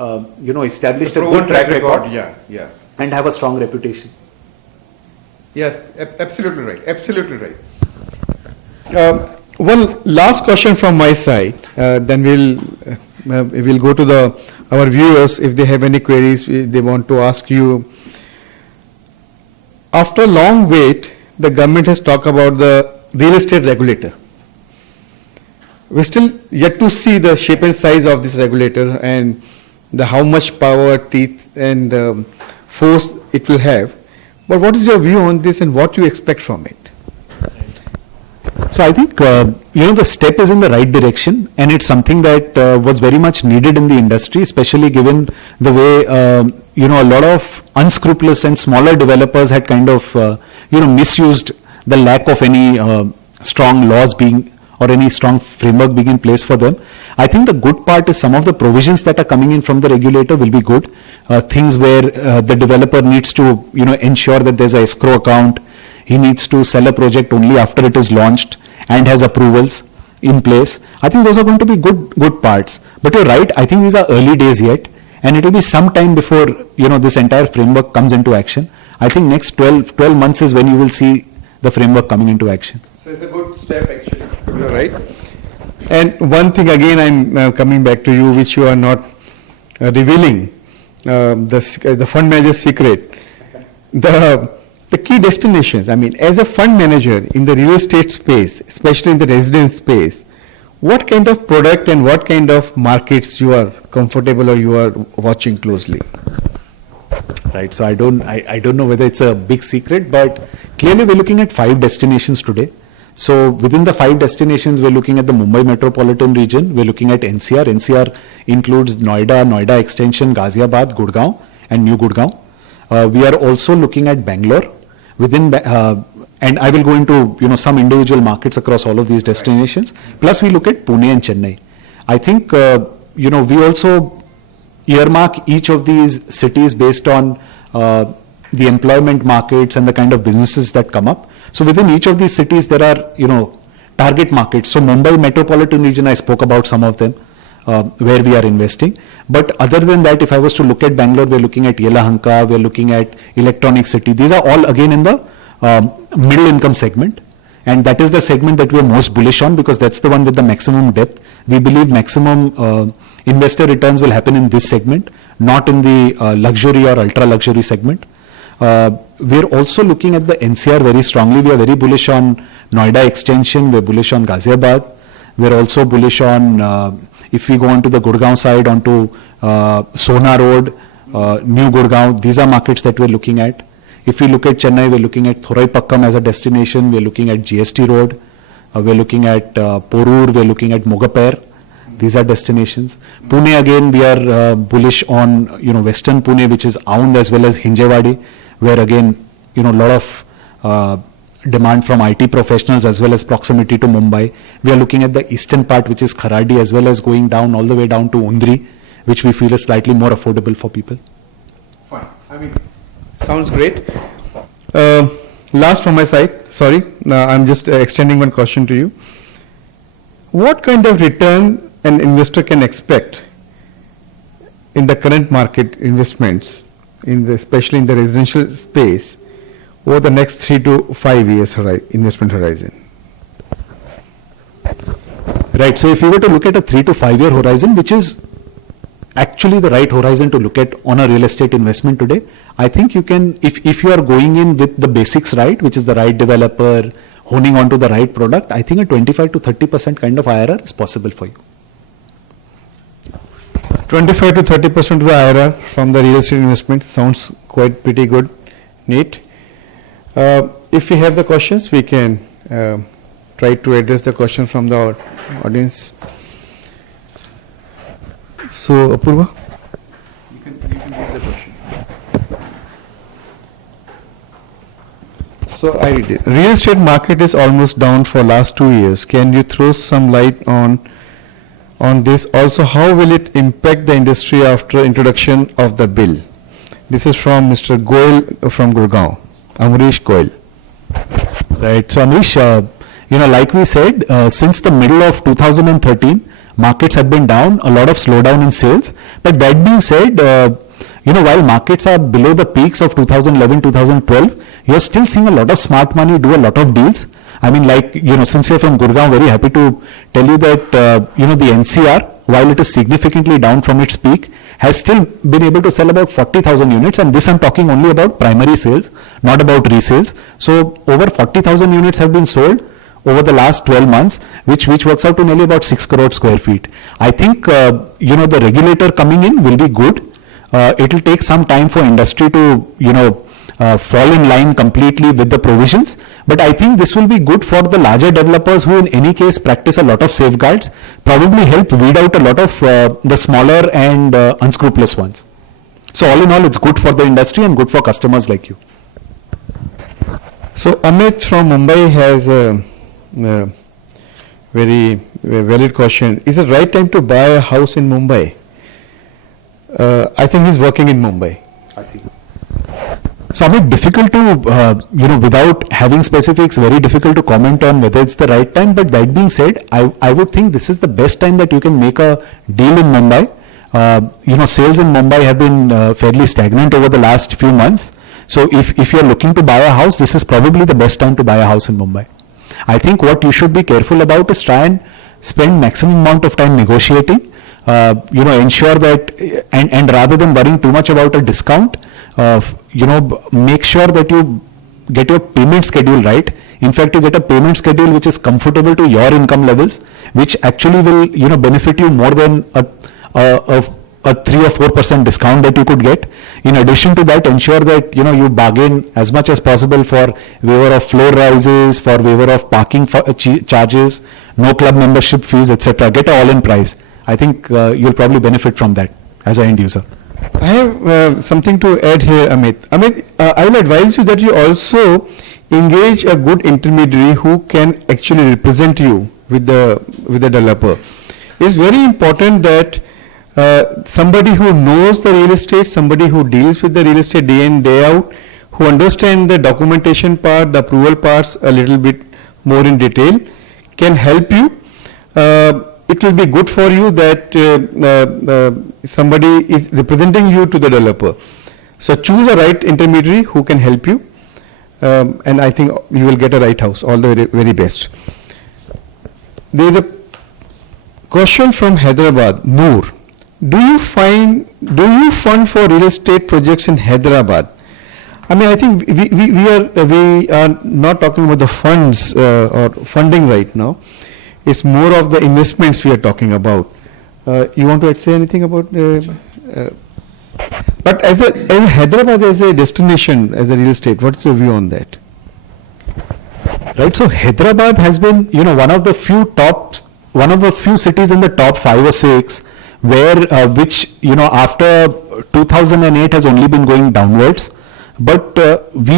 established a good track record. Yeah. And have a strong reputation. Yes, absolutely right. Absolutely right. One last question from my side. Then we'll go to our viewers if they have any queries they want to ask you. After a long wait, the government has talked about the real estate regulator. We're still yet to see the shape and size of this regulator and how much power, teeth, and force it will have. But what is your view on this and what you expect from it? So I think, the step is in the right direction, and it's something that was very much needed in the industry, especially given the way, a lot of unscrupulous and smaller developers had kind of, misused the lack of any strong laws being or any strong framework being in place for them. I think the good part is some of the provisions that are coming in from the regulator will be good. Things where the developer needs to, ensure that there's a escrow account. He needs to sell a project only after it is launched and has approvals in place. I think those are going to be good parts. But you're right, I think these are early days yet, and it will be some time before, this entire framework comes into action. I think next 12 months is when you will see the framework coming into action. So it's a good step actually. All right. And one thing again, I'm coming back to you, which you are not revealing, the fund manager's secret. The key destinations, as a fund manager in the real estate space, especially in the residence space, what kind of product and what kind of markets you are comfortable or you are watching closely? Right, so I don't know whether it's a big secret, but clearly we're looking at 5 destinations today. So within the 5 destinations, we're looking at the Mumbai metropolitan region, we're looking at NCR. NCR includes Noida Extension, Ghaziabad, Gurgaon, and New Gurgaon. We are also looking at Bangalore. And I will go into some individual markets across all of these destinations. Plus, we look at Pune and Chennai. I think we also earmark each of these cities based on the employment markets and the kind of businesses that come up. So within each of these cities, there are target markets. So Mumbai metropolitan region, I spoke about some of them where we are investing. But other than that, if I was to look at Bangalore, we're looking at Yelahanka, we're looking at Electronic City. These are all again in the middle income segment. And that is the segment that we're most bullish on because that's the one with the maximum depth. We believe maximum investor returns will happen in this segment, not in the luxury or ultra luxury segment. We're also looking at the NCR very strongly. We are very bullish on Noida Extension. We're bullish on Ghaziabad. We're also bullish on, if we go onto the Gurgaon side, onto Sona Road, New Gurgaon, these are markets that we're looking at. If we look at Chennai, we're looking at Thoraipakkam as a destination. We're looking at GST Road. We're looking at Porur. We're looking at Mogapair. These are destinations. Pune, again, we are bullish on, Western Pune, which is Aund as well as Hinjewadi, where again, a lot of demand from IT professionals as well as proximity to Mumbai. We are looking at the eastern part, which is Kharadi, as well as going down all the way down to Undri, which we feel is slightly more affordable for people. Fine. Sounds great. Last from my side, sorry, I'm just extending one question to you. What kind of return an investor can expect in the current market investments, especially in the residential space, over the next 3 to 5 years investment horizon? Right. So if you were to look at a 3 to 5 year horizon, which is actually the right horizon to look at on a real estate investment today, I think you can, if you are going in with the basics right, which is the right developer, honing onto the right product, I think a 25 to 30% kind of IRR is possible for you. 25 to 30% of the IRR from the real estate investment sounds quite pretty good, neat. If we have the questions, we can try to address the question from the audience. So, Apurva? You can take the question. So, I read it. Real estate market is almost down for last 2 years. Can you throw some light on this? Also, how will it impact the industry after introduction of the bill? This is from Mr. Goel from Gurgaon, Amrish Goel. Right. So, Amrish, like we said, since the middle of 2013, markets have been down, a lot of slowdown in sales. But that being said, while markets are below the peaks of 2011, 2012, you're still seeing a lot of smart money do a lot of deals. I mean, since you're from Gurgaon, very happy to tell you that, the NCR, while it is significantly down from its peak, has still been able to sell about 40,000 units. And this I'm talking only about primary sales, not about resales. So over 40,000 units have been sold over the last 12 months, which works out to nearly about 6 crore square feet. I think, the regulator coming in will be good. It will take some time for industry to, fall in line completely with the provisions. But I think this will be good for the larger developers who in any case practice a lot of safeguards, probably help weed out a lot of the smaller and unscrupulous ones. So all in all, it's good for the industry and good for customers like you. So Amit from Mumbai has a very valid question. Is it right time to buy a house in Mumbai? I think he's working in Mumbai. I see. So, Amit, difficult to, without having specifics, very difficult to comment on whether it's the right time. But that being said, I would think this is the best time that you can make a deal in Mumbai. Sales in Mumbai have been fairly stagnant over the last few months. So, if you're looking to buy a house, this is probably the best time to buy a house in Mumbai. I think what you should be careful about is try and spend maximum amount of time negotiating. Ensure that, and rather than worrying too much about a discount, make sure that you get your payment schedule right. In fact, you get a payment schedule which is comfortable to your income levels, which actually will, benefit you more than a 3 or 4% discount that you could get. In addition to that, ensure that, you bargain as much as possible for waiver of floor rises, for waiver of parking charges, no club membership fees, etc. Get an all-in price. I think you'll probably benefit from that as an end user. I have something to add here, Amit. Amit, I will advise you that you also engage a good intermediary who can actually represent you with the developer. It's very important that somebody who knows the real estate, somebody who deals with the real estate day in, day out, who understands the documentation part, the approval parts a little bit more in detail, can help you. It will be good for you that somebody is representing you to the developer. So choose a right intermediary who can help you, and I think you will get a right house. All the very best. There is a question from Hyderabad, Noor. Do you fund for real estate projects in Hyderabad? I mean, I think we are not talking about the funds or funding right now. It's more of the investments we are talking about. You want to say anything about? But as a Hyderabad as a destination, as a real estate, what's your view on that? Right. So Hyderabad has been, one of the few cities in the top 5 or 6 where, which, after 2008 has only been going downwards. But we